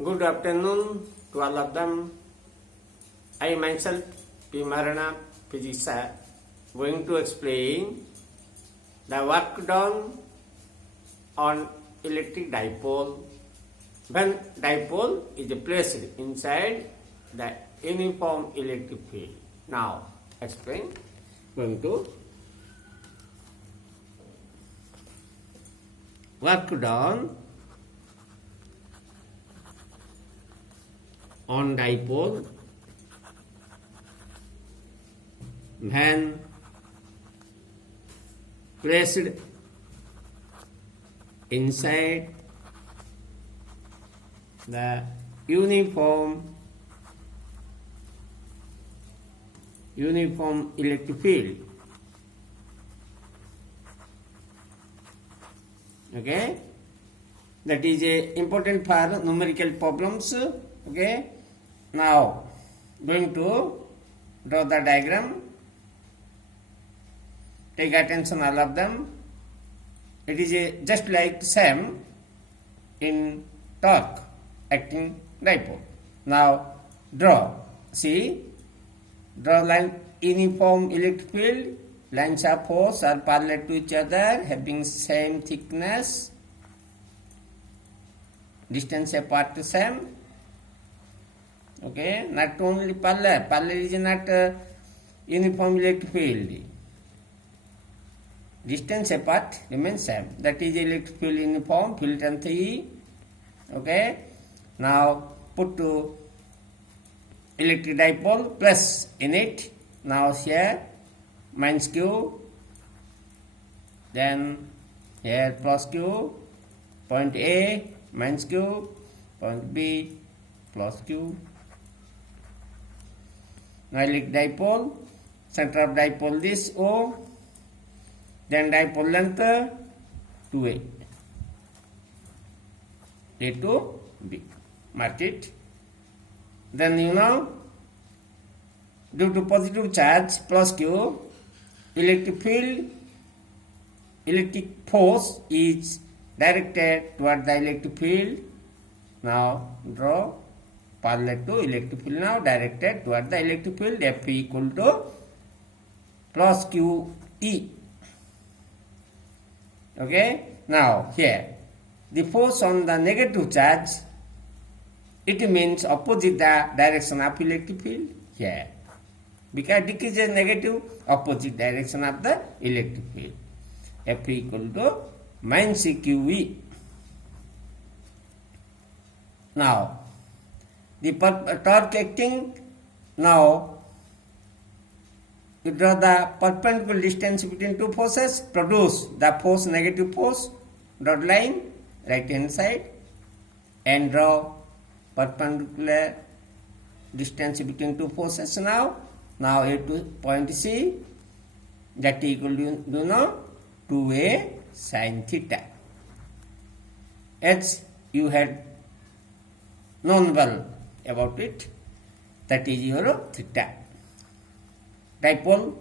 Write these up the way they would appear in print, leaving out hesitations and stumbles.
Good afternoon to all of them. I myself, P. Marana, physician, going to explain the work done on electric dipole when dipole is placed inside the uniform electric field. Now, explain. Going to work done on dipole when placed inside the uniform electric field. Okay, that is important for numerical problems. Okay, now going to draw the diagram. Take attention all of them. It is just like same in torque acting dipole. Now draw. See, draw line uniform electric field. Lines of force are parallel to each other, having same thickness, distance apart same. Okay, not only parallel is not uniform electric field. Distance apart remains same. That is electric field uniform, field strength E. Okay, now put to electric dipole plus in it. Now here minus Q, then here plus Q, point A minus Q, point B plus Q. Now electric dipole, center of dipole this O, then dipole length 2A, A to B, mark it. Then due to positive charge plus Q, electric field, electric force is directed toward the electric field. Now draw parallel to electric field, now directed toward the electric field. F equal to plus Q E. Okay, now here the force on the negative charge, it means opposite the direction of electric field here, because decrease is negative, opposite direction of the electric field. F equal to minus QE. Now the torque acting, now you draw the perpendicular distance between two forces, produce the force, negative force, dot line right hand side, and draw perpendicular distance between two forces. Now A to point C, that equal to 2A sin theta. As you had known well about it, that is your theta. Dipole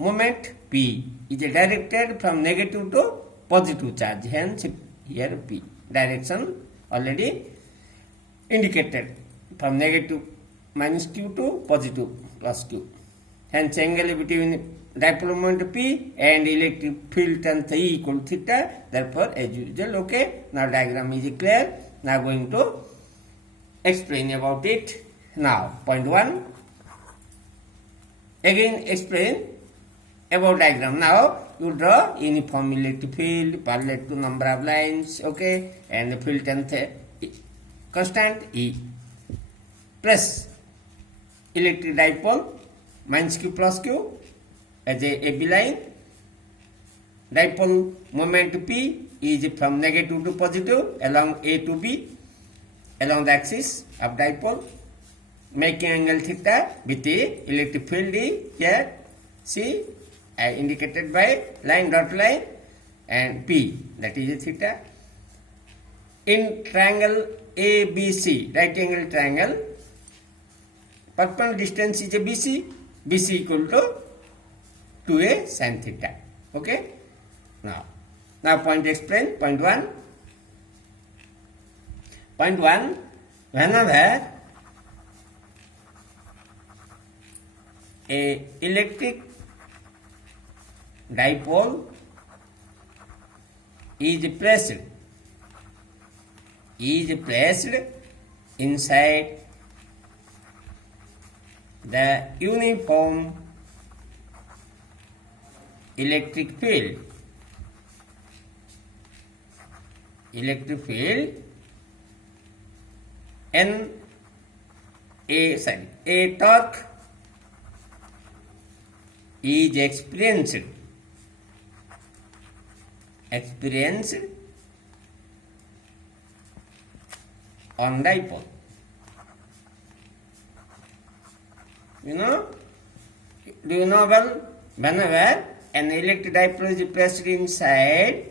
moment P is directed from negative to positive charge, hence here P. Direction already indicated, from negative minus Q to positive plus Q. Hence angle between dipole moment P and electric field strength E equal to theta. Therefore, as usual, okay. Now diagram is clear. Now going to explain about it. Now point 1. Again explain about diagram. Now you draw uniform electric field parallel to number of lines, okay, and the field strength constant E plus electric dipole minus Q plus Q as a AB line. Dipole moment P is from negative to positive along A to B along the axis of dipole, making angle theta with the electric field E here. See, I indicated by line, dot line, and P, that is theta. In triangle ABC, right angle triangle, perpendicular distance is a BC. BC equal to 2A sin theta. Okay. Now point explain. Point 1. whenever a electric dipole is placed inside the uniform electric field and a torque is experienced on dipole. Do you know well, whenever an electric dipole is placed inside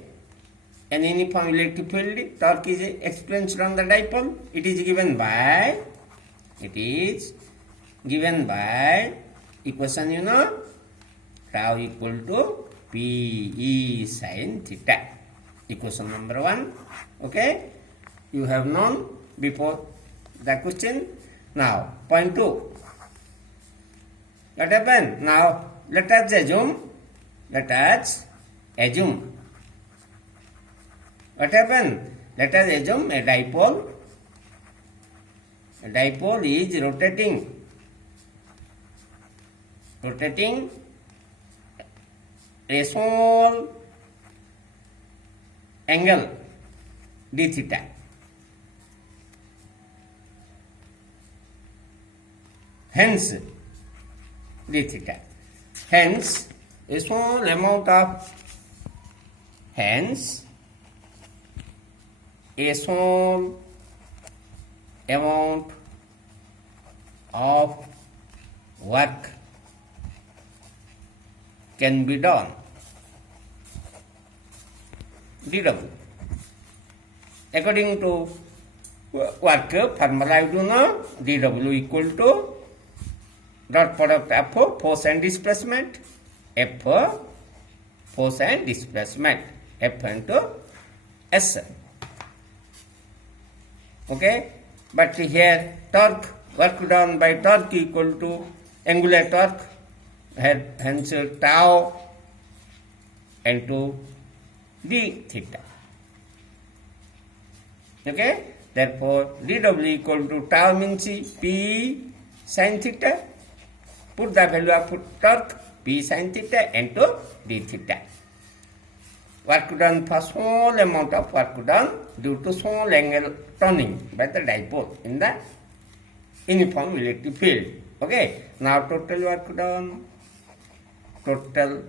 an uniform electric field, torque is experienced on the dipole. It is given by equation, tau equal to Pe sin theta. Equation number 1. Okay, you have known before the question. Now, point 2. What happened? Now, let us assume. What happened? Let us assume a dipole. A dipole is rotating a small angle d theta. Hence, d theta. Hence, a small amount of work can be done. dW. According to work formula, you know dW equal to dot product F force and displacement, F force and displacement, F into S. Okay, but here torque, work done by torque equal to angular torque, hence tau into d theta. Okay, therefore dW equal to tau means P sin theta. Put the value of torque P sin theta into d theta. Work done for small amount of work done due to small angle turning by the dipole in the uniform electric field. Okay, now total work done. Total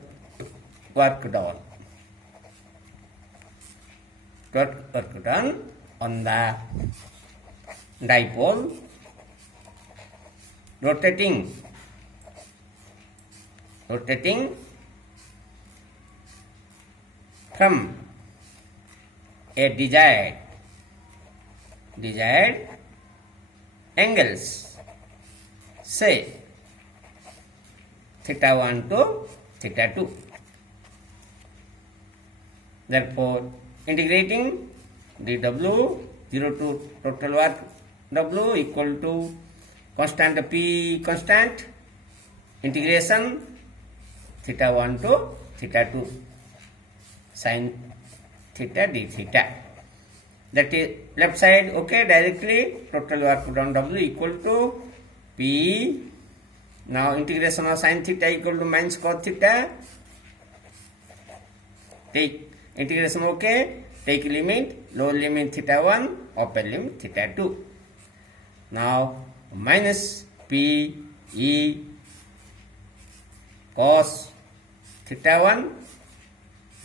work done on the dipole rotating from a desired angles, say theta 1 to theta 2. Therefore, integrating dW 0 to total work W equal to constant P constant, integration theta 1 to theta 2 sin theta d theta. That is left side, okay, directly total work done W equal to P. Now integration of sin theta equal to minus cos theta. Take integration, okay, take limit, lower limit theta 1, upper limit theta 2. Now minus P E cos theta 1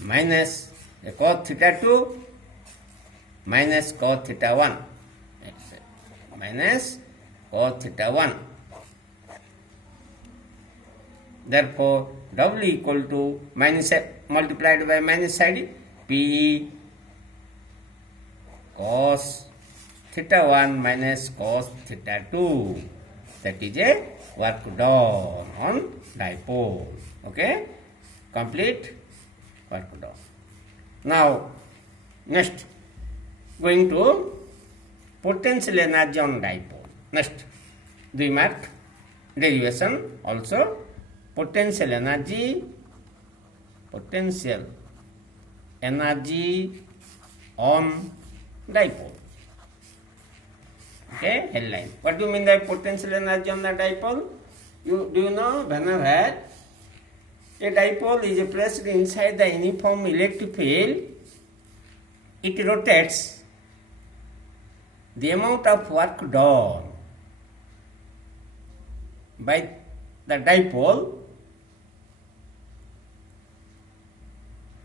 minus cos theta 2 minus cos theta 1 minus cos theta 1. Therefore, W equal to minus multiplied by minus side P cos theta 1 minus cos theta 2. That is a work done on dipole. Okay, complete work done. Now, next going to potential energy on dipole. Next, 2 mark derivation also potential energy on dipole. Okay, headline. What do you mean by potential energy on the dipole? Do you know whenever a dipole is placed inside the uniform electric field, it rotates. The amount of work done by the dipole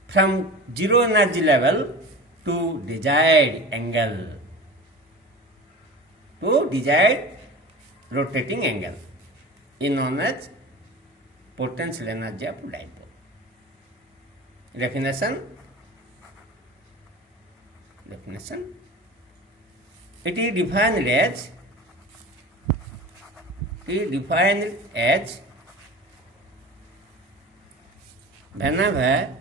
from zero energy level to desired angle, to desired rotating angle, is known as potential energy of dipole. Definition. It is defined as whenever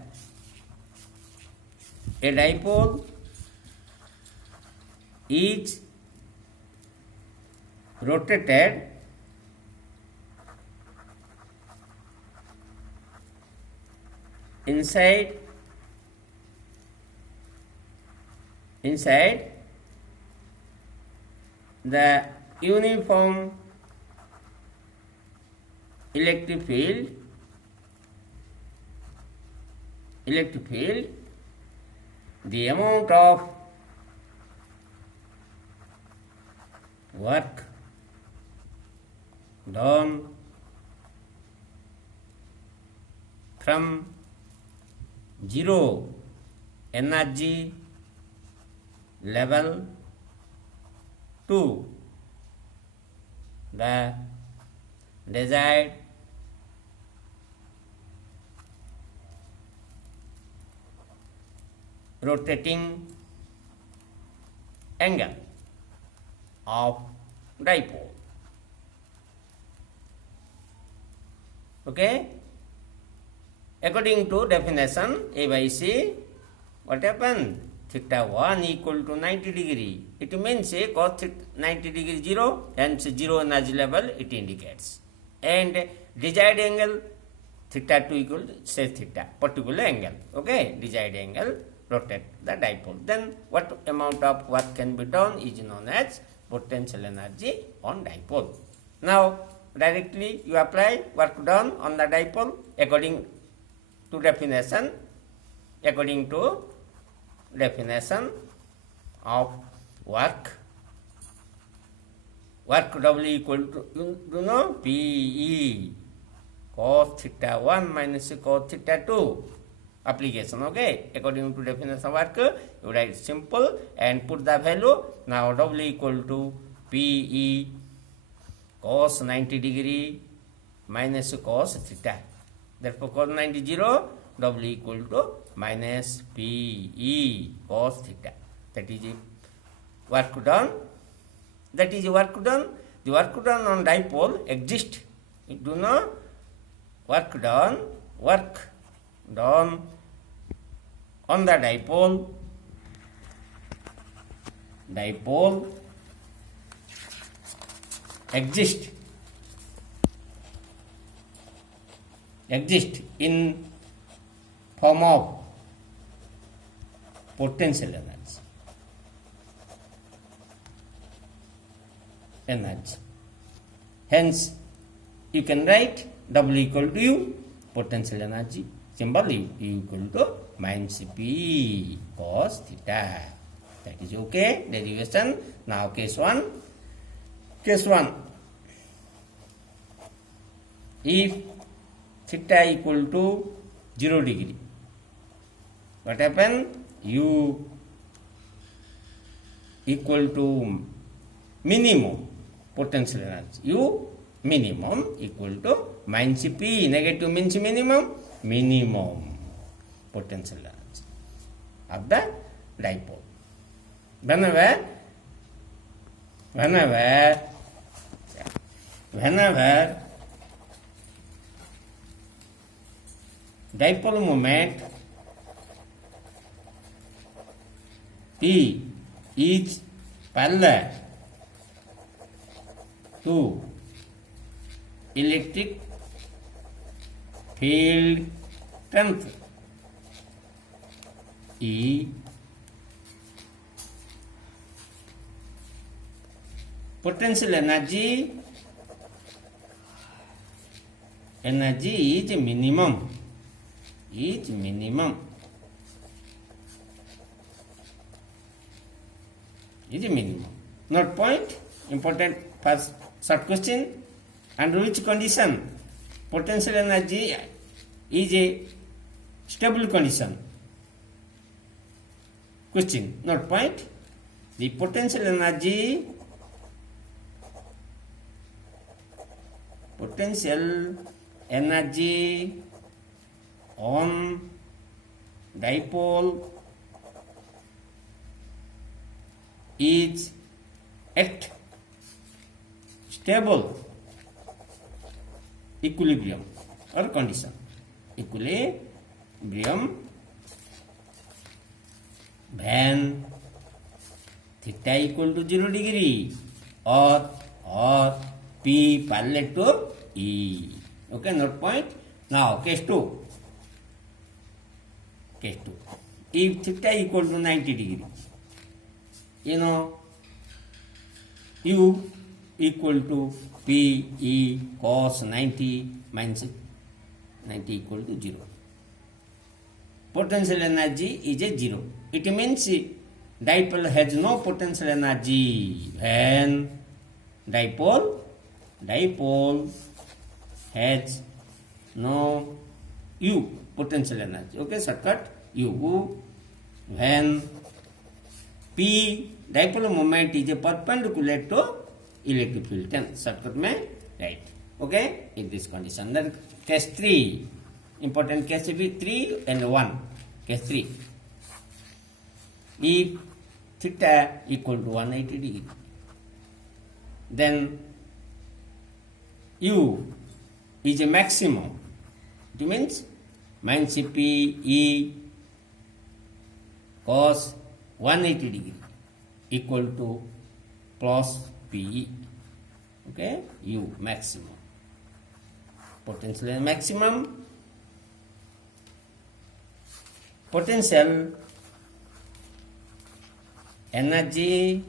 a dipole is rotated inside the uniform electric field, the amount of work done from zero energy level to the desired rotating angle of dipole. Okay, according to definition A by C, what happened? Theta 1 equal to 90 degree. It means a cos 90 degree 0, hence 0 energy level it indicates. And desired angle theta 2 equal to say theta, particular angle. Okay, desired angle rotate the dipole. Then what amount of work can be done is known as potential energy on dipole. Now directly you apply work done on the dipole according to definition. According to definition of work W equal to, you know, PE cos theta 1 minus cos theta 2 application. Okay, according to definition of work you write simple and put the value. Now W equal to PE cos 90 degree minus cos theta. Therefore cos 90 0, W equal to minus PE cos theta. That is work done. The work done on dipole exists. You do know work done on the dipole exist in form of potential energy. Hence, you can write W equal to U, potential energy, symbol U equal to minus P cos theta. That is okay, derivation. Now case 1. If theta equal to 0 degree, what happen? U equal to minimum potential energy. U minimum equal to minus P. Negative means minimum potential energy of the dipole. Whenever dipole moment P is parallel to electric field strength E potential energy is minimum Note point important first short question. Under which condition potential energy is a stable condition? Question. Note point. The potential energy on dipole is at stable equilibrium or condition. Equilibrium when theta equal to 0 degree or P parallel to E. Okay, note point. Now case 2. If theta equal to 90 degree, U equal to P E cos 90 minus 90 equal to 0. Potential energy is a 0. It means dipole has no potential energy when dipole has no U potential energy. Okay, shortcut U. When P dipole moment is a perpendicular to electric field. Then shortcut में right. Okay, in this condition. Then case 3. Important case will be 3 and 1. Case 3. If theta equal to 180 degree, then U is a maximum. It means minus P E cos 180 degree equal to plus P. Okay, U maximum. Potential maximum. Potential energy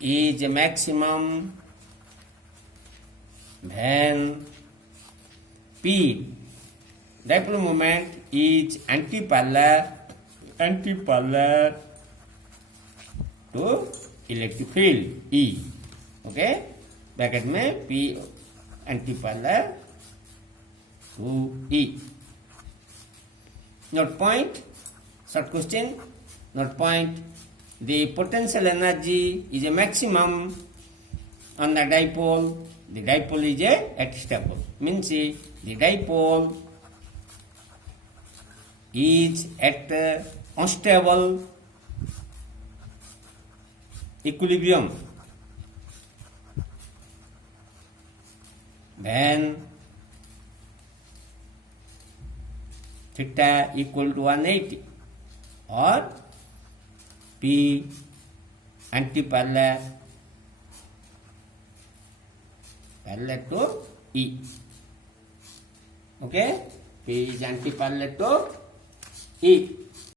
is maximum when P dipole moment is anti-parallel to electric field E. Okay, bracket में P anti-parallel to E. Note point. Short question. Note point. The potential energy is a maximum on the dipole. The dipole is at stable. Means the dipole is at unstable equilibrium when theta equal to 180 or P anti-parallel to E. Okay, P is anti-parallel to E.